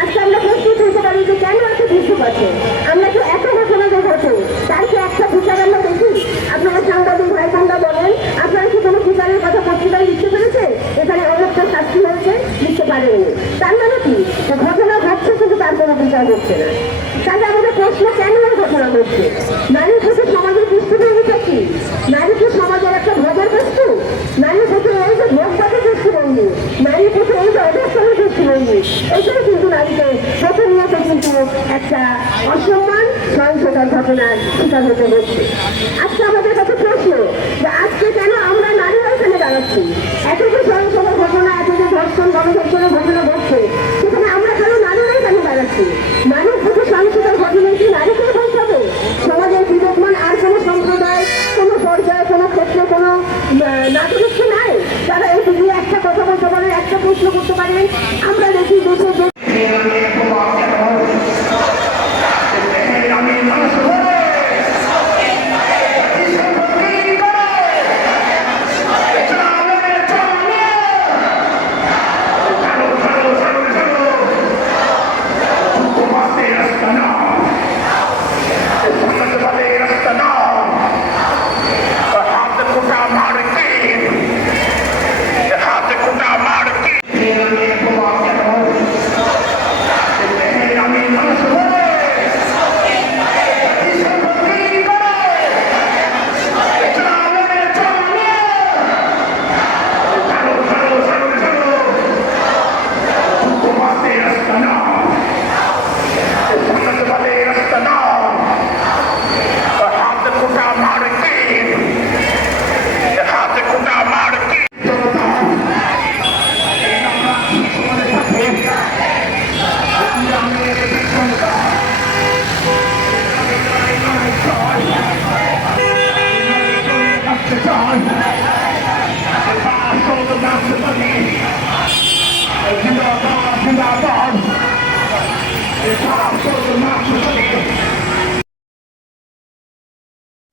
আজকে আমরা প্রশ্ন তুলতে পারি যে কেন এত বৃদ্ধি পাচ্ছে? আমরা তো এত ঘটনা যে ঘটে তার কি একটা বিচার আমরা দেখি? আপনারা সাংবাদিক ভাই বোনরা বলেন, আপনারা কি কোনো বিচারের কথা পত্রিকায় লিখতে পেরেছে? এখানে অনেকটা শাস্তি হয়েছে, লিখতে পারেনি। তার মানে কি ঘটনা ঘটছে কিন্তু তার কোনো বিচার হচ্ছে না? তাহলে আমাদের প্রশ্ন, কেন এই ঘটনা ঘটছে? নারী থেকে সমাজের দৃষ্টিভঙ্গিটা কি? নারী কি সমাজের একটা ভোগের বস্তু? নারী থেকে এই যে ভোগবাদের দৃষ্টিভঙ্গি, নারী থেকে এই যে অবস্থানের দৃষ্টিভঙ্গি, এটাই কিন্তু নারীকে প্রতিনিয়ত কিন্তু একটা অসম্মান, সহিংসতার ঘটনার শিকার হতে হচ্ছে। আজকে আমাদের কাছে প্রশ্ন যে আজকে কেন আমরা নারীরা এখানে দাঁড়াচ্ছি? এত যে সহিংসতার ঘটনা, এত যে ধর্ষণ গণধর্ষণের ঘটনা ঘটছে, সেখানে আমরা কেন নারীরাই কেন দাঁড়াচ্ছি? নারীর প্রতি সহিংসতার ঘটনায় কি নারীকে পৌঁছাবে? সমাজের বিদ্যমান আর কোনো সম্প্রদায়, কোনো পর্যায়ে, কোনো ক্ষেত্রে কোনো নাগরিক নাই যারা এই দিকে একটা কথা বলতে পারেন, একটা প্রশ্ন করতে পারেন? আমরা দেখি দেশের যে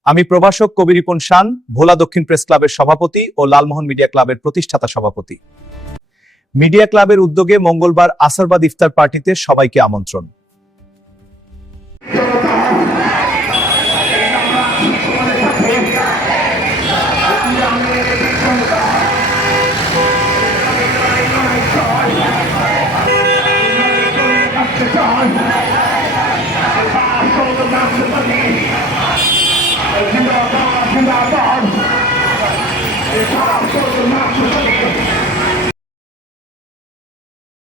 আমি প্রভাষক কবি রিপন শান, ভোলা দক্ষিণ প্রেস ক্লাবের সভাপতি ও লালমোহন মিডিয়া ক্লাবের প্রতিষ্ঠাতা সভাপতি। মিডিয়া ক্লাবের উদ্যোগে মঙ্গলবার আসরবাদ ইফতার পার্টিতে সবাইকে আমন্ত্রণ।